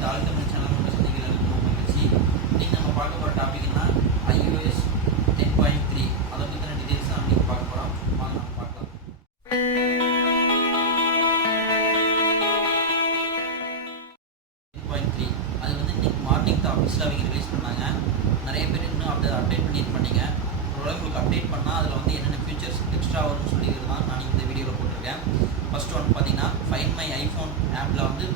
இந்த ஆழ்த்தமிழ் சேனல் மட்டும் சந்திக்கிறது ரொம்ப மகிழ்ச்சி. இன்னைக்கு நம்ம பார்க்க போகிற டாபிக்னா ஐஓஎஸ் டென் பாயிண்ட் த்ரீ அதை பற்றின டீட்டெயில்ஸ் தான் நீங்கள் பார்க்க போகிறோம் வாங்க நம்ம பார்க்கலாம். டென் பாயிண்ட் த்ரீ அது வந்து இன்னைக்கு மார்னிங் தான் ஆஃபீஸில் அவங்க ரிலீஸ் பண்ணாங்க. நிறைய பேர் இன்னும் அப்டே அப்டேட் பண்ணிட்டு பண்ணீங்க. ஒரு உங்களுக்கு அப்டேட் பண்ணால் அதில் வந்து என்னென்ன ஃபீச்சர்ஸ் எக்ஸ்ட்ரா வரும்னு சொல்லிக்கிறது தான் நான் இந்த வீடியோவில் போட்டிருக்கேன். ஃபர்ஸ்ட் ஒன் பார்த்தீங்கன்னா ஃபைன் மை ஐஃபோன் ஆப்பில் வந்து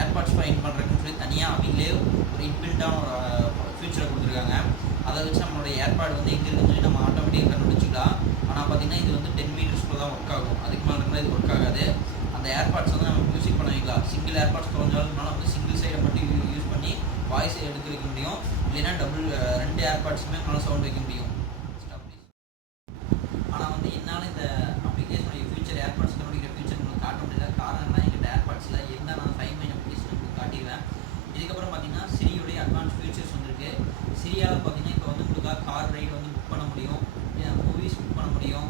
ஏர்பாட்ஸ் ஃபைன் பண்ணுறதுக்கு தனியாக அவங்களே ஒரு இன்பில்ட்டான ஒரு ஃபியூச்சரை கொடுத்துருக்காங்க. அதை வச்சு நம்மளுடைய ஏற்பாடு வந்து எங்கே இருந்து நம்ம ஆட்டோமேட்டிக்காக கண்டுபிடிச்சிக்கலாம். ஆனால் பார்த்தீங்கன்னா இது வந்து டென் மீட்டர்ஸ்க்குள்ள தான் ஒர்க் ஆகும். அதுக்கு மேலே இருந்தால் இது ஒர்க் ஆகாது. அந்த ஏர்பாட்ஸ் வந்து நம்ம மியூசிக் பண்ண வைக்கலாம். சிங்கிள் ஏர்பாட்ஸ் குறைஞ்சாலும் வந்து சிங்கிள் சைடை மட்டும் யூஸ் பண்ணி வாய்ஸ் எடுத்து வைக்க முடியும். இல்லைன்னா டபுள் ரெண்டு ஏர்பாட்ஸுமே நம்மளால் சவுண்ட் வைக்க முடியும் Stop, please. ஆனால் வந்து என்னால் இந்த அப்ளிகேஷனுடைய ஃபியூச்சர் ஏர்பாட்ஸ் கண்டுபிடிக்கிற ஃபியூச்சர் உங்களுக்கு காட்ட முடியல காரணம் என்ன எங்கிட்ட ஏர்பாட்ஸில் என்ன நான் ஃபைவ் மைன் அப்ளிகேஷன் உங்களுக்கு காட்டிடுவேன் இதுக்கப்புறம் பார்த்தீங்கன்னா சிரியோடைய அட்வான்ஸ் ஃபியூச்சர்ஸ் வந்திருக்கு சிரியாவில் பார்த்தீங்கன்னா இப்போ வந்து உங்களுக்காக கார் ரைடு வந்து புக் பண்ண முடியும். மூவிஸ் புக் பண்ண முடியும்.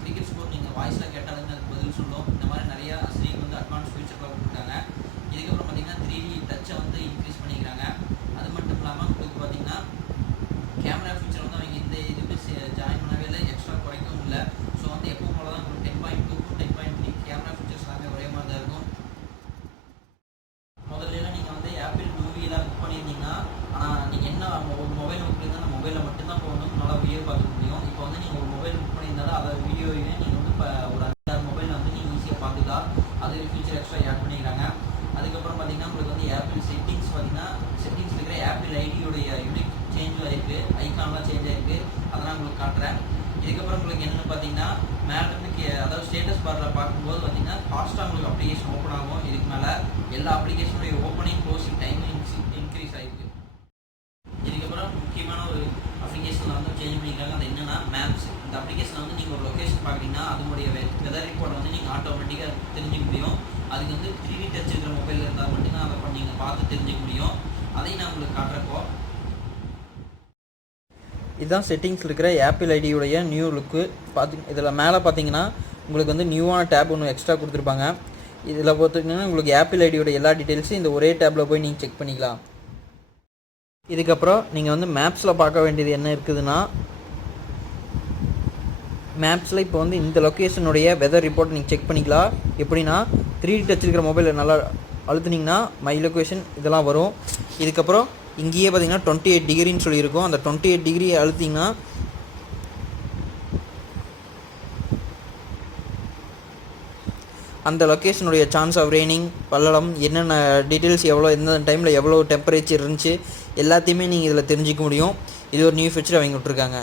கிரிக்கெட் ஸ்கோர் நீங்கள் வாய்ஸில் கேட்டாலுமே அதுக்கு பதில் சொல்லும். இந்த மாதிரி நிறையா சிரிக்கு வந்து அட்வான்ஸ் ஃபியூச்சர்லாம் கொடுத்துருக்காங்க இதுக்கப்புறம் பார்த்தீங்கன்னா த்ரீ டி டச்சை வந்து இன்க்ரீஸ் பண்ணிக்கிறாங்க. அது மட்டும் இல்லாமல் உங்களுக்கு பார்த்தீங்கன்னா கேமரா ஃபீச்சர் வந்து அவங்க இந்த இதுவுமே ஜாயின் பண்ணவே இல்லை. எக்ஸ்ட்ரா குறைக்கவும் இல்லை. ஸோ வந்து எப்போ போல தான் உங்களுக்கு ten point two ten point three camera futures எல்லாமே ஒரே மாதிரி தான் இருக்கும். முதல்ல நீங்கள் வந்து ஆப்பிள் மூவியெல்லாம் புக் பண்ணியிருந்தீங்கன்னா பார்த்தீங்கன்னா ஒரு மொபைல் புக் பண்ணியிருந்தா அந்த மொபைலில் மட்டும்தான் போகணும் நல்லா வீடியோ பார்க்க முடியும். இப்போ வந்து நீங்கள் ஒரு மொபைல் புக் பண்ணியிருந்தாலும் அதை வீடியோவே நீங்கள் வந்து இப்போ ஒரு அஞ்சாறு மொபைலில் வந்து நீங்கள் ஈஸியாக பார்த்துக்கலாம். அது ஒரு ஃபீச்சர் எக்ஸ்ட்ரா ஆட் பண்ணிக்கிறாங்க. அதுக்கப்புறம் பார்த்தீங்கன்னா உங்களுக்கு வந்து ஆப்பிள் செட்டிங்ஸ் பார்த்தீங்கன்னா செட்டிங்ஸ் இருக்கிற ஆப்பிள் ஐடியோடைய யூனிக் சேஞ்ச் ஆகிருக்கு ஐக்கான்லாம் சேஞ்ச் ஆகிருக்கு அதெல்லாம் உங்களுக்கு காட்டுறேன். இதுக்கப்புறம் உங்களுக்கு என்னென்னு பார்த்தீங்கன்னா மேலே இருந்து அதாவது ஸ்டேட்டஸ் பாரில் பார்க்கும்போது பார்த்தீங்கன்னா ஃபாஸ்ட்டாக உங்களுக்கு அப்ளிகேஷன் ஓப்பன் ஆகும். இதுக்கு மேலே எல்லா அப்ளிகேஷனுடைய ஓப்பனிங் க்ளோசிங் டைம் இன்க்ரீஸ் ஆகிருக்கு முக்கியமான ஒரு அப்ளிகேஷனில் வந்து சேஞ்ச் பண்ணிக்கிறாங்க. அது என்னென்னா மேப்ஸ் இந்த அப்ளிகேஷனில் வந்து நீங்கள் ஒரு லொக்கேஷன் பார்க்குறீங்கன்னா அதனுடைய வெதர் ரிப்போர்ட் வந்து நீங்கள் ஆட்டோமேட்டிக்காக தெரிஞ்சுக்க முடியும். அதுக்கு வந்து த்ரீ டி டச் இருக்கிற மொபைலில் இருந்தால் மட்டும்தான் அதை பண்ணி நீங்கள் பார்த்து தெரிஞ்சுக்க முடியும். அதையும் நான் உங்களுக்கு காட்டுறப்போ. இதுதான் செட்டிங்ஸ் இருக்கிற ஆப்பிள் ஐடியுடைய நியூ லுக்கு பார்த்து இதில் மேலே பார்த்தீங்கன்னா உங்களுக்கு வந்து நியூவான டேப் ஒன்று எக்ஸ்ட்ரா கொடுத்துருப்பாங்க. இதில் பார்த்தீங்கன்னா உங்களுக்கு ஆப்பிள் ஐடியோட எல்லா டீட்டெயில்ஸும் இந்த ஒரே டேப்பில் போய் நீங்கள் செக் பண்ணிக்கலாம். இதுக்கப்புறம் நீங்கள் வந்து மேப்ஸில் பார்க்க வேண்டியது என்ன இருக்குதுன்னா மேப்ஸில் இப்போ வந்து இந்த லொக்கேஷனுடைய வெதர் ரிப்போர்ட் நீங்கள் செக் பண்ணிக்கலாம். எப்படின்னா த்ரீ டி டச் இருக்கிற மொபைலில் நல்லா அழுத்துனீங்கன்னா மை லொக்கேஷன் இதெல்லாம் வரும். இதுக்கப்புறம் இங்கேயே பார்த்தீங்கன்னா டுவெண்ட்டி எயிட் டிகிரின்னு சொல்லியிருக்கோம். அந்த டுவெண்ட்டி எயிட் டிகிரி அழுத்திங்கன்னா அந்த லொக்கேஷனுடைய சான்ஸ் ஆஃப் ரெய்னிங் பல்லடம் என்னென்ன டீட்டெயில்ஸ் எவ்வளோ எந்த டைமில் எவ்வளோ டெம்பரேச்சர் இருந்துச்சு எல்லாத்தையுமே நீங்கள் இதில் தெரிஞ்சிக்க முடியும். இது ஒரு நியூ ஃபீச்சர் அவங்க விட்ருக்காங்க